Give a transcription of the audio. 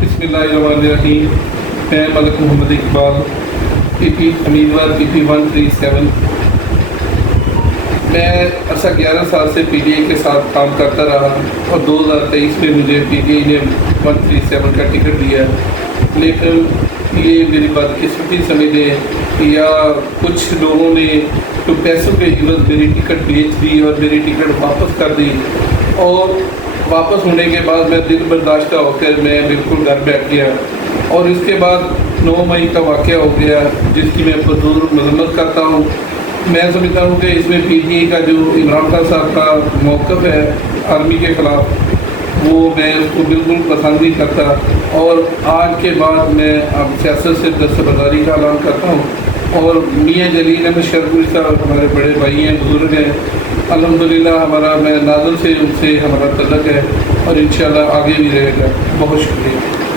بسم اللہ الرحمن الرحیم. میں ملک محمد اقبال امیدوار PP 137. میں عرصہ 11 سال سے PTI کے ساتھ کام کرتا رہا اور 2023 میں مجھے PTI نے 137 کا ٹکٹ دیا. لیکن یہ میری بدقسمتی سمجھیں یا کچھ لوگوں نے تو پیسوں کے عوض میری ٹکٹ بیچ دی اور میری ٹکٹ واپس کر دی. اور واپس ہونے کے بعد میں دل برداشتہ ہو کر میں بالکل گھر بیٹھ گیا. اور اس کے بعد 9 مئی کا واقعہ ہو گیا جس کی میں بزرگ مذمت کرتا ہوں. میں سمجھتا ہوں کہ اس میں PTI کا جو عمران خان صاحب کا موقف ہے آرمی کے خلاف وہ میں اس کو بالکل پسند نہیں کرتا. اور آج کے بعد میں اب سیاست سے دستبرداری کا اعلان کرتا ہوں. اور میاں جلیل احمد شرپوری صاحب ہمارے بڑے بھائی ہیں, بزرگ ہیں. الحمدللہ ہمارا میں نازل سے ان سے ہمارا تعلق ہے اور انشاءاللہ آگے بھی رہے گا. بہت شکریہ.